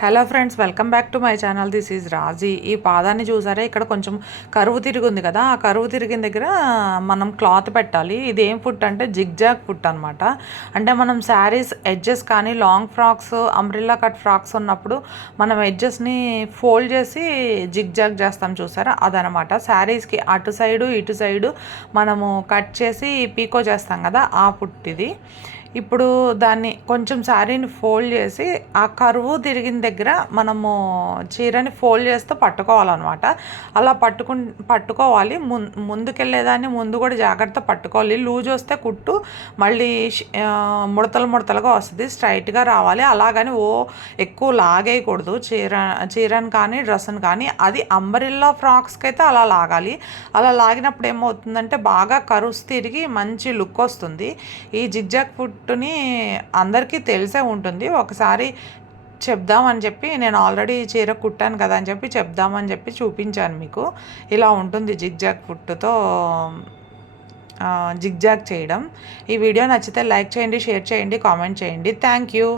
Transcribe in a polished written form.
Hello friends, welcome back to my channel. This is Raji. ఈ పాదాన్ని చూసారా, ఇక్కడ కొంచెం కరువు తిరిగి ఉంది కదా, ఆ కరువు తిరిగిన దగ్గర మనం క్లాత్ పెట్టాలి. ఇది ఏం ఫుట్ అంటే జిగ్జాగ్ ఫుట్ అనమాట. అంటే మనం శారీస్ ఎడ్జెస్ కానీ long frocks, umbrella cut frocks ఉన్నప్పుడు మనం ఎడ్జెస్ని ఫోల్డ్ చేసి జిగ్జాగ్ చేస్తాం చూసారా, అదనమాట. శారీస్కి అటు సైడు ఇటు సైడు మనము కట్ చేసి పీకో చేస్తాం కదా, ఆ ఫుట్ ఇది. ఇప్పుడు దాన్ని కొంచెం శారీని ఫోల్డ్ చేసి ఆ కరువు తిరిగిన దగ్గర మనము చీరని ఫోల్డ్ చేస్తూ పట్టుకోవాలన్నమాట. అలా పట్టుకోవాలి. ముందుకెళ్ళేదాన్ని ముందు కూడా జాగ్రత్త పట్టుకోవాలి. లూజ్ వస్తే కుట్టు మళ్ళీ ముడతలుగా వస్తుంది, స్ట్రైట్గా రావాలి. అలాగని ఎక్కువ లాగేయకూడదు చీరని కానీ డ్రెస్ని కానీ. అది అంబరిల్లా ఫ్రాక్స్కి అయితే అలా లాగాలి. అలా లాగినప్పుడు ఏమవుతుందంటే బాగా కరువు తిరిగి మంచి లుక్ వస్తుంది. ఈ జిగ్జాగ్ ఫుట్ని అందరికీ తెలిసే ఉంటుంది. ఒకసారి చెప్దామని చెప్పి, నేను ఆల్రెడీ చీర కుట్టాను కదా అని చెప్పి చెప్దామని చెప్పి చూపించాను మీకు. ఇలా ఉంటుంది జిగ్జాగ్ ఫుట్తో జిగ్జాగ్ చేయడం. ఈ వీడియో నచ్చితే లైక్ చేయండి, షేర్ చేయండి, కామెంట్ చేయండి. Thank you.